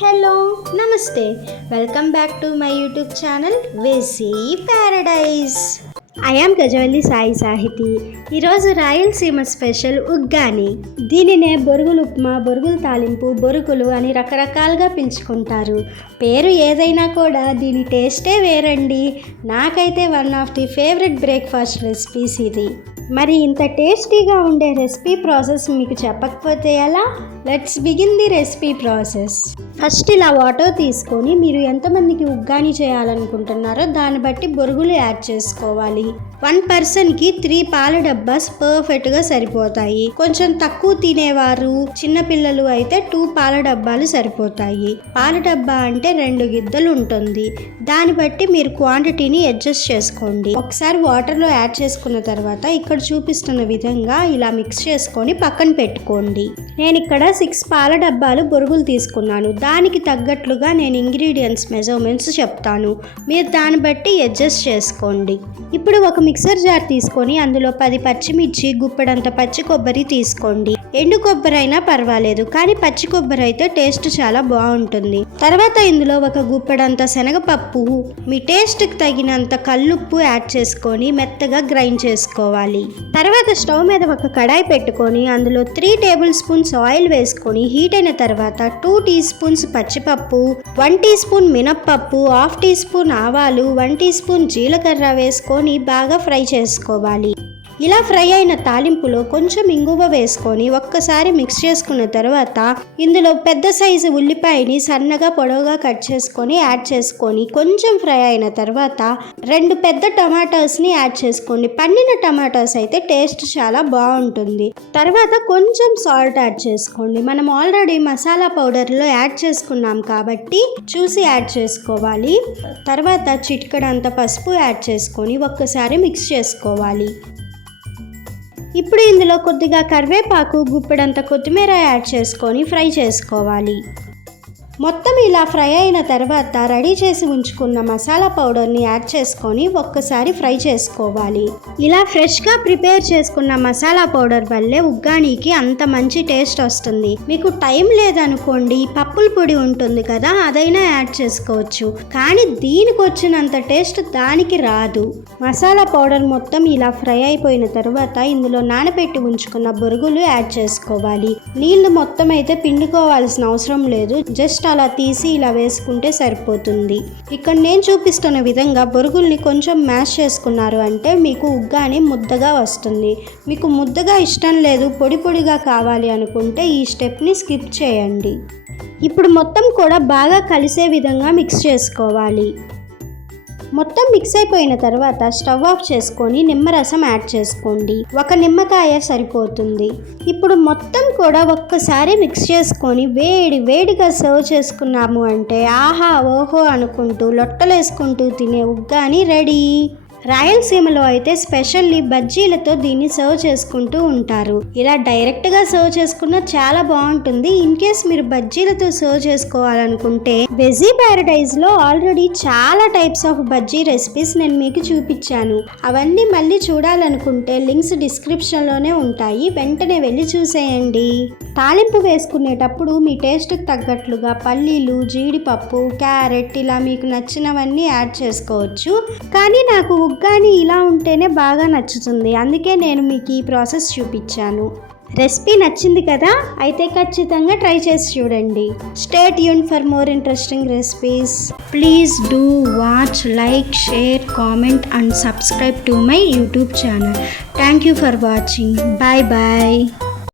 Hello నమస్తే welcome back to my YouTube channel Veggie Paradise. I am Gajavalli Sai Sahiti. ఈరోజు Rayalaseema special uggani. దీనినే బొరుగులు ఉప్మా, బొరుగులు తాలింపు, బొరుగులు అని రకరకాలుగా పిలుచుకుంటారు. పేరు ఏదైనా కూడా దీని టేస్టే వేరండి. నాకైతే one of the favourite breakfast recipes ఇది. మరి ఇంత టేస్టీగా ఉండే రెసిపీ ప్రాసెస్ మీకు చెప్పకపోతే ఎలా? Let's begin the recipe process. First ఇలా వాటర్ తీసుకొని మీరు ఎంతమందికి ఉగ్గాని చేయాలనుకుంటున్నారో దాన్ని బట్టి బొరుగులు యాడ్ చేసుకోవాలి. 1 పర్సన్కి 3 పాల డబ్బాస్ పర్ఫెక్ట్గా సరిపోతాయి. కొంచెం తక్కువ తినేవారు, చిన్నపిల్లలు అయితే 2 పాల డబ్బాలు సరిపోతాయి. పాల డబ్బా అంటే 2 గిద్దలు ఉంటుంది. దాన్ని బట్టి మీరు క్వాంటిటీని అడ్జస్ట్ చేసుకోండి. ఒకసారి వాటర్లో యాడ్ చేసుకున్న తర్వాత ఇక్కడ చూపిస్తున్న విధంగా ఇలా మిక్స్ చేసుకొని పక్కన పెట్టుకోండి. నేను ఇక్కడ 6 పాల డబ్బాలు బొరుగులు తీసుకున్నాను. దానికి తగ్గట్లుగా నేను ఇంగ్రీడియంట్స్ మెజర్మెంట్స్ చెప్తాను, మీరు దాన్ని బట్టి అడ్జస్ట్ చేసుకోండి. ఇప్పుడు ఒక మిక్సర్ జార్ తీసుకొని అందులో 10 పచ్చిమిర్చి, గుప్పెడంత పచ్చి కొబ్బరి తీసుకోండి. ఎండు కొబ్బరి అయినా పర్వాలేదు, కానీ పచ్చి కొబ్బరి అయితే టేస్ట్ చాలా బాగుంటుంది. తర్వాత ఇందులో ఒక గుప్పెడంత శనగపప్పు, మీ టేస్ట్కి తగినంత కల్లుప్పు యాడ్ చేసుకొని మెత్తగా గ్రైండ్ చేసుకోవాలి. తర్వాత స్టవ్ మీద ఒక కడాయి పెట్టుకొని అందులో 3 టేబుల్ స్పూన్స్ ఆయిల్ వేసుకొని హీట్ అయిన తర్వాత 2 టీ స్పూన్స్ పచ్చిపప్పు, 1 టీ స్పూన్ మినప్పప్పు, 1/2 టీ స్పూన్ ఆవాలు, 1 టీ స్పూన్ జీలకర్ర వేసుకొని బాగా ఫ్రై చేసుకోవాలి. ఇలా ఫ్రై అయిన తాలింపులో కొంచెం ఇంగువ వేసుకొని ఒక్కసారి మిక్స్ చేసుకున్న తర్వాత ఇందులో పెద్ద సైజు ఉల్లిపాయని సన్నగా పొడవుగా కట్ చేసుకొని యాడ్ చేసుకొని కొంచెం ఫ్రై అయిన తర్వాత 2 పెద్ద టమాటాస్ని యాడ్ చేసుకోండి. పండిన టమాటాస్ అయితే టేస్ట్ చాలా బాగుంటుంది. తర్వాత కొంచెం సాల్ట్ యాడ్ చేసుకోండి. మనం ఆల్రెడీ మసాలా పౌడర్లో యాడ్ చేసుకున్నాం కాబట్టి చూసి యాడ్ చేసుకోవాలి. తర్వాత చిటికెడంత పసుపు యాడ్ చేసుకొని ఒక్కసారి మిక్స్ చేసుకోవాలి. ఇప్పుడు ఇందులో కొద్దిగా కరివేపాకు, గుప్పెడంత కొత్తిమీర యాడ్ చేసుకొని ఫ్రై చేసుకోవాలి. మొత్తం ఇలా ఫ్రై అయిన తర్వాత రెడీ చేసి ఉంచుకున్న మసాలా పౌడర్ని యాడ్ చేసుకొని ఒక్కసారి ఫ్రై చేసుకోవాలి. ఇలా ఫ్రెష్గా ప్రిపేర్ చేసుకున్న మసాలా పౌడర్ వల్లే ఉగ్గానీకి అంత మంచి టేస్ట్ వస్తుంది. మీకు టైం లేదనుకోండి, పప్పుల పొడి ఉంటుంది కదా, అదైనా యాడ్ చేసుకోవచ్చు. కానీ దీనికి వచ్చినంత టేస్ట్ దానికి రాదు. మసాలా పౌడర్ మొత్తం ఇలా ఫ్రై అయిపోయిన తర్వాత ఇందులో నానబెట్టి ఉంచుకున్న బొరుగులు యాడ్ చేసుకోవాలి. నీళ్లు మొత్తం అయితే పిండుకోవాల్సిన అవసరం లేదు, జస్ట్ అలా తీసి ఇలా వేసుకుంటే సరిపోతుంది. ఇక్కడ నేను చూపిస్తున్న విధంగా బొరుగుల్ని కొంచెం మ్యాష్ చేసుకున్నారు అంటే మీకు ఉగ్గాని ముద్దగా వస్తుంది. మీకు ముద్దగా ఇష్టం లేదు, పొడి పొడిగా కావాలి అనుకుంటే ఈ స్టెప్ని స్కిప్ చేయండి. ఇప్పుడు మొత్తం కూడా బాగా కలిసే విధంగా మిక్స్ చేసుకోవాలి. మొత్తం మిక్స్ అయిపోయిన తర్వాత స్టవ్ ఆఫ్ చేసుకొని నిమ్మరసం యాడ్ చేసుకోండి. 1 నిమ్మకాయ సరిపోతుంది. ఇప్పుడు మొత్తం కూడా ఒక్కసారి మిక్స్ చేసుకొని వేడిగా సర్వ్ చేసుకున్నాము అంటే ఆహా ఓహో అనుకుంటూ లొట్టలేసుకుంటూ తినే ఉగ్గాని రెడీ. రాయలసీమలో అయితే స్పెషల్లీ బజ్జీలతో దీన్ని సర్వ్ చేసుకుంటూ ఉంటారు. ఇలా డైరెక్ట్గా సర్వ్ చేసుకున్న చాలా బాగుంటుంది. ఇన్ కేస్ మీరు బజ్జీలతో సర్వ్ చేసుకోవాలనుకుంటే వెజీ ప్యారడైజ్లో ఆల్రెడీ చాలా టైప్స్ ఆఫ్ బజ్జీ రెసిపీస్ నేను మీకు చూపించాను. అవన్నీ మళ్ళీ చూడాలనుకుంటే లింక్స్ డిస్క్రిప్షన్లోనే ఉంటాయి, వెంటనే వెళ్ళి చూసేయండి. తాలింపు వేసుకునేటప్పుడు మీ టేస్ట్కి తగ్గట్లుగా పల్లీలు, జీడిపప్పు, క్యారెట్ ఇలా మీకు నచ్చినవన్నీ యాడ్ చేసుకోవచ్చు. కానీ నాకు ఉగ్గాని ఇలా ఉంటేనే బాగా నచ్చుతుంది, అందుకే నేను మీకు ఈ ప్రాసెస్ చూపించాను. రెసిపీ నచ్చింది కదా, అయితే ఖచ్చితంగా ట్రై చేసి చూడండి. Stay tune for more interesting recipes. Please do watch, like, share, comment and subscribe to my YouTube channel. Thank you for watching. Bye bye.